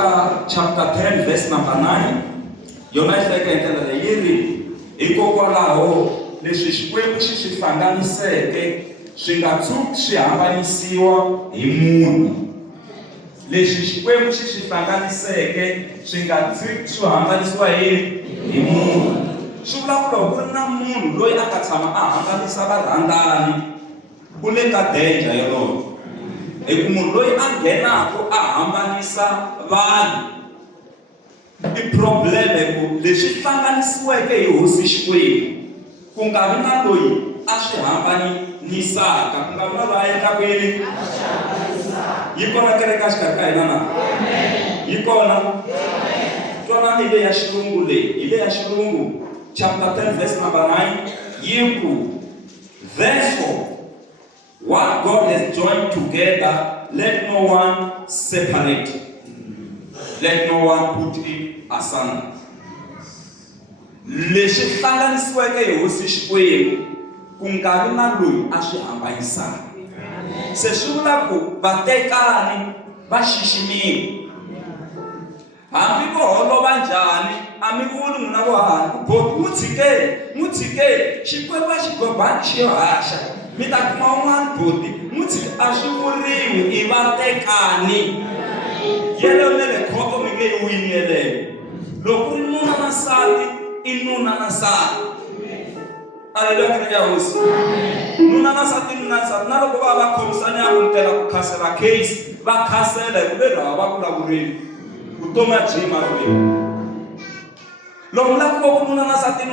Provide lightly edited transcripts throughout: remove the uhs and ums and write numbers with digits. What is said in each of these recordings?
Mark chapter 10 verse number 9. Yona hleka endlela leyi hikokwalaho leswi Xikwembu xi swi hlanganiseke swi nga tshuki swi hambanisiwa hi munhu. Leswi Xikwembu xi swi hlanganiseke swi nga tshuki swi hambanisiwa hi munhu. Swi vula ku loko ku ri na munhu loyi a nga tshama a hambanisa varhandzani u le ka danger yoloyo. Hi ku munhu loyi a nghenaka a hambanisa vanhu i probleme ku leswi hlanganisiweke hi hosi Xikwembu ku nga vi na loyi a swi hambanisaka, ku nga vi na loyi a endlaka yini. Yi kona kereke exikarhi ka hina na? Yi kona. Twanani ile ya Xilungu leyi, ile ya Xilungu chapter 10 verse number 9 yi ku, therefore what God has joined together, let no one separate. Let no one put it asunder. Leswi hlanganisiweke hi hosi Xikwembu ku nga vi na loyi a swi hambanisaka. Se swi vula ku vatekani va xiximiwa. Hambi vo holova njhani, a mi vuli n'wina vo hanya ku boti mu tshikeli Xikwembu a xi gobani xi haxa. Mi ta kuma un'wana boti mu tshike, a swi vuriwi i vatekani. Yeleyo na le khoto mi nge yi wini yeleyo. Loko ri nuna na nsati i nuna na nsati. Haleluya kereke ya hosi. Nuna na nsati na loko va khomisana ku ntela ku khasela case va khasela hi ku le lava va vulavurile vutomi ya jima rini. Loko la ku nuna na nsati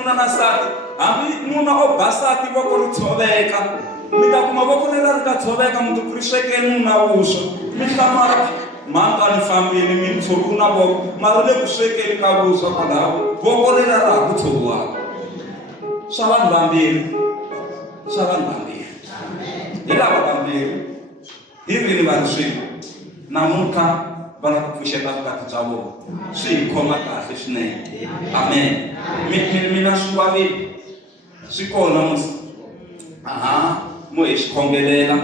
hambi nuna o basati voko ri tshoveka, mi ta kuma voko leri ri nga tshoveka muti ku ri swekeni nuna vuswa. Mi hlamala mhaka ni fambile mi tshovi na voko mara le ku swekeni ka vuswa kwalaho voko leri ra ha ku tshoviwaka. Swa vanhu vambirhi, swa vanhu vambirhi, hi lava vambirhi. Hi rini va ri swin'we namuntlha va lava ku pfuxeta vukati bya vona, swi hi khoma kahle swinene. Amen. Mina swi vavile swi kona musi mo hi xikhongelela.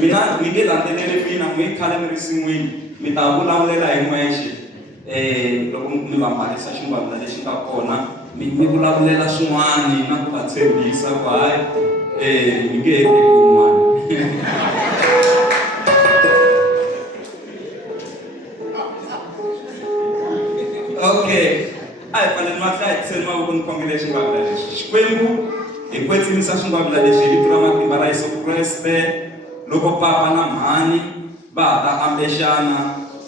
Mina mi nge landzeleli mina n'wi khale mi ri sin'wini mi ta vulavulela hi n'wexe. Loko mi va mbarisa xingwavila lexi nga kona mi vulavulela swin'wana na ku va tshembisa ku hayi mi nge heti kun'wana. Okay, a hi fanele matlha hi tiseli mavoko ni khongele xingwavila lexi. Xikwembu hi kwetsimisa swingwavila leswi hi vito ra matimba ra Yesu Kreste. Loko papa na mhani va ha ta ambexana,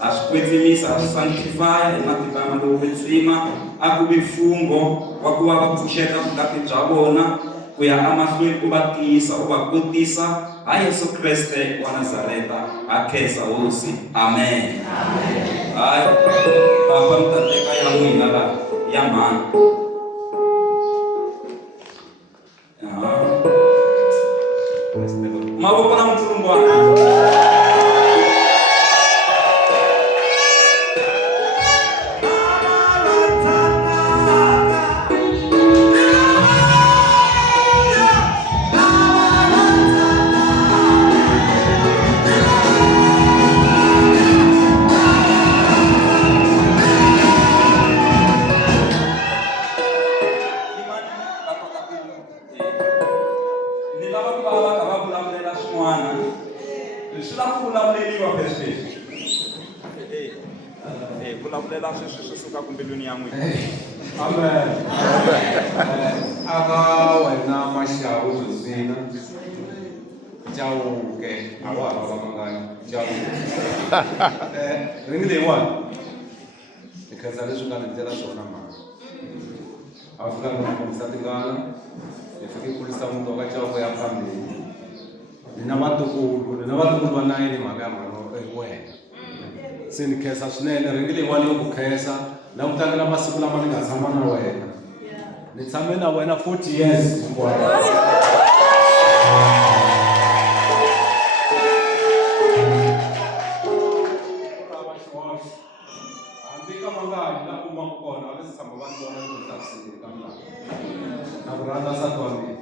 ha swi kwetsimisa, ha swi sanctify hi matimba ya lowo kwetsima, a ku vi mfungho wa ku va va pfuxeta vukati bya vona ku ya amahlweni ku va tiyisa u va kotisa. Ha Yesu Kreste wa Nazareta ha khensa hosi. Amen. Hayi papa mi ta teka ya n'wina laha ya mhani. Mavoko na mutulungwana. Amen. Aga wena mashawu zuzina. Jauke. Awa baba mangani. Jauke. Ringile one. Because I shukana njela shona ma. Afika ngomsatingana. Ifike kulisa muntu akachawo ya family. Nina watu banaye ni magama wena. Sinikhesa swinene ringile wani yo kukhesa na utangela masiku lama ni nga tshama na wena. Ni tshame na wena 40 years hinkwayo. Ambika mangani la kuma kona wale samba vanhu vona ni tafsiri kama. Na kuranda sa twami.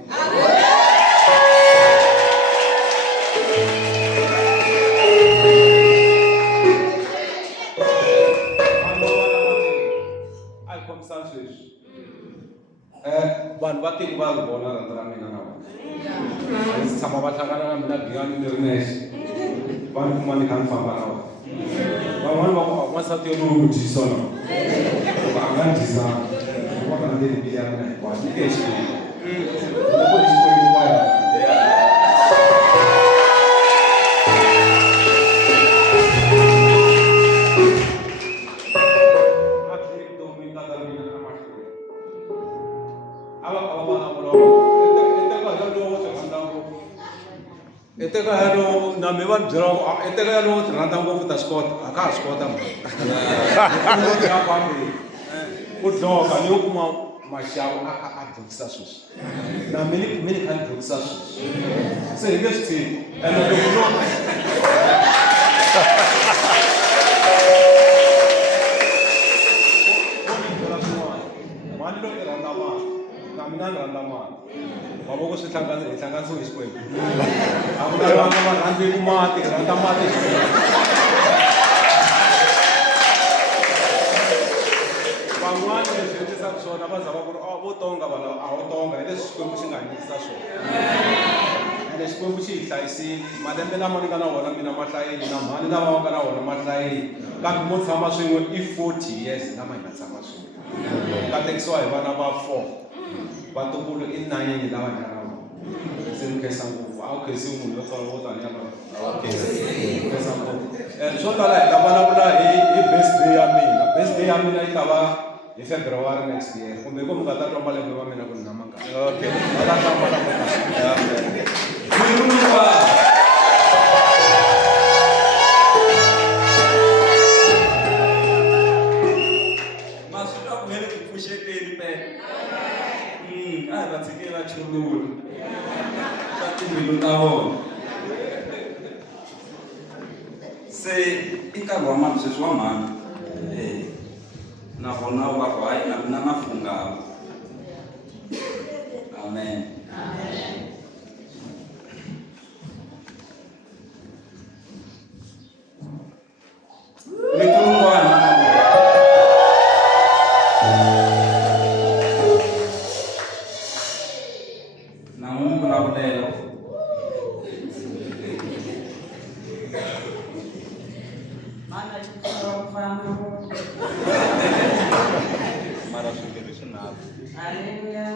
vanhu va tiko va ri vona rhandza ra mina na vona ndzi tshama va hlangana na mina biyani ni ri nexe va ni kuma ni kha ni famba na vona van'wani va ku n'wansati yo ni ku dyisa na a nga ni dyisanga va ka ndzeni mbilu ya mina hinkwayo ni ke xikwembu loko ni xikwembu wa eteka hello na me van byela eteka hello rhandza ngopfu ta swi kota a ka ha swi kota mhaka ya pambi ku dloka ni yo kuma maxavo a dlokisa sweswi na mini kha ni dlokisa sweswi se hi nge swi tshiki ene loko no mali loko i rhandza mali na mina ni rhandza mali mavoko swi hlanganisiwe hi xikwembu a ku na vana va rhandzeki mati rhandza mati van'wana leswi endlisaka swona va zava ku ri vo tonga vanhu a wo tonga hi leswi xikwembu xi nga nyikisa swona ende xikwembu xi hi hlayisile malembe lama ni nga na wona mina ma hlayeli na mhani lava va nga na wona ma hlayeli kambe mo tshama swin'we i 40 years lama hi nga tshama swin'we ka tekisiwa hi vana va 4 vatukulu i 9 lava hi nga na vona se ni khensa ngopfu a wu khensiwi munhu yo tala vo taniya khensa ngopfu swo tala hi ta vulavula hi birthday ya mina birthday ya mina yi ta va hi February next year kumbe ko mi nga ta twa malembe wa mina ku ni na mangani va ta twa malembe se i nkarhi wa mali sweswi wa mhani na vona va ku hayi na mina na fungala amen na n'wi vulavulela mara swingeri swinharhu Haleluya.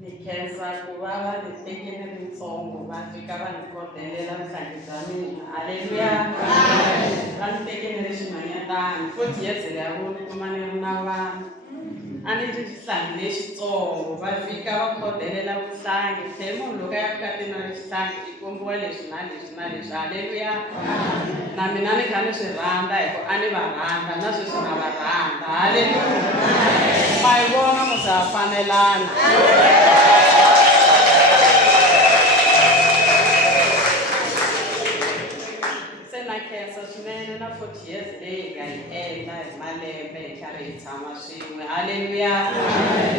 Ni khensa ku va va ni tekele ritsongo va fika va ni khodelela vuhlangi bya mina. Haleluya. Va ni tekele leximhanyatana 40 years ya vona kuma ni ri na vanhu a ni ri xihlangi lexitsongo va fika va khodelela vuhlangi se munhu loko ya fika tina ni xihlangi i kombiwa leswi na leswi na leswi. Haleluya. Na mina ni kha ni swi rhandza hi ku a ni va rhandza na sweswi na va rhandza. Haleluya. Ma yi vona mu sa fanelana. Se na khensa swinene na 40 years leyi nga yi endla hi malembe hi karhi hi tshama swin'we. Haleluya.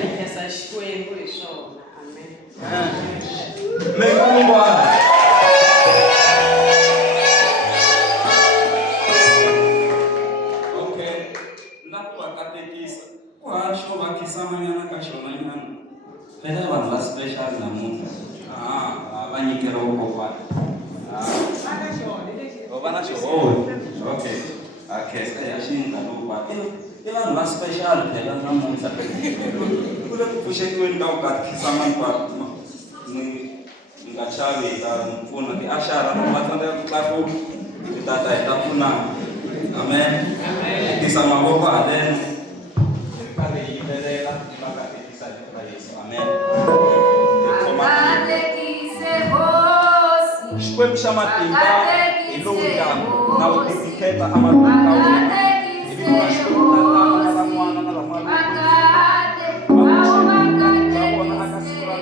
Ni khensa Xikwembu hi swona. Amen. Samanyana ka xonanyana phela vanhu va special namuntlha va nyikeriwa kokwana va na xihoxo okay khesa ya xinga lupa i vanhu va special phela namuntlha ku le ku pfuxetiweni ka ku katekisama ni nga xavi hi ta mpfuna tiaxara loko va tsandzeka ku tlakuka hi tata hi ta pfunana amen hi tisa mavoko haleno Xikwembu xa matimba hi lowu ndyangu na ku tikheta amatimba ya wena hi vito ra Xikwembu na van'wana na van'wana vona aka siku ra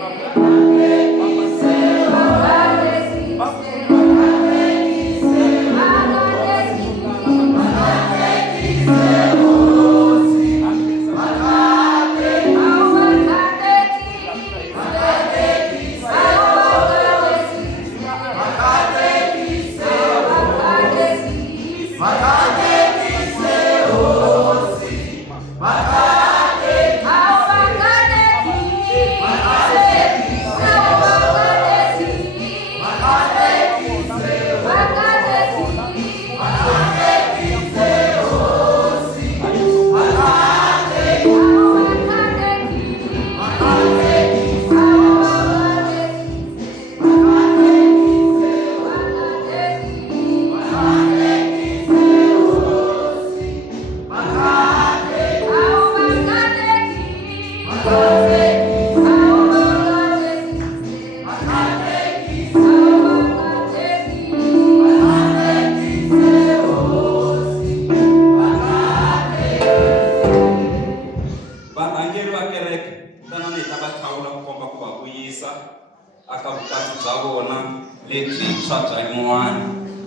xintshwa bya nyuwani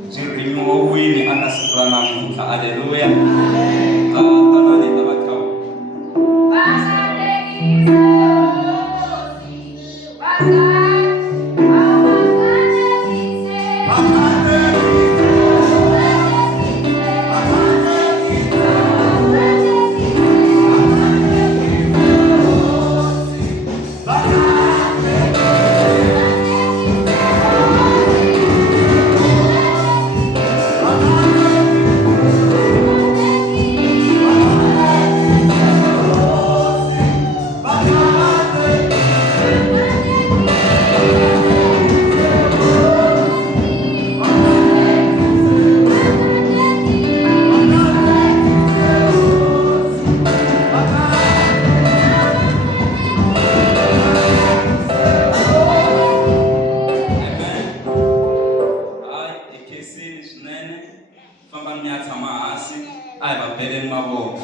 byi rimiwile aka siku ra namuntlha. Haleluya. Tanani ta vakhawu. Famba mi ya tshama hansi a hi va bele mavoko.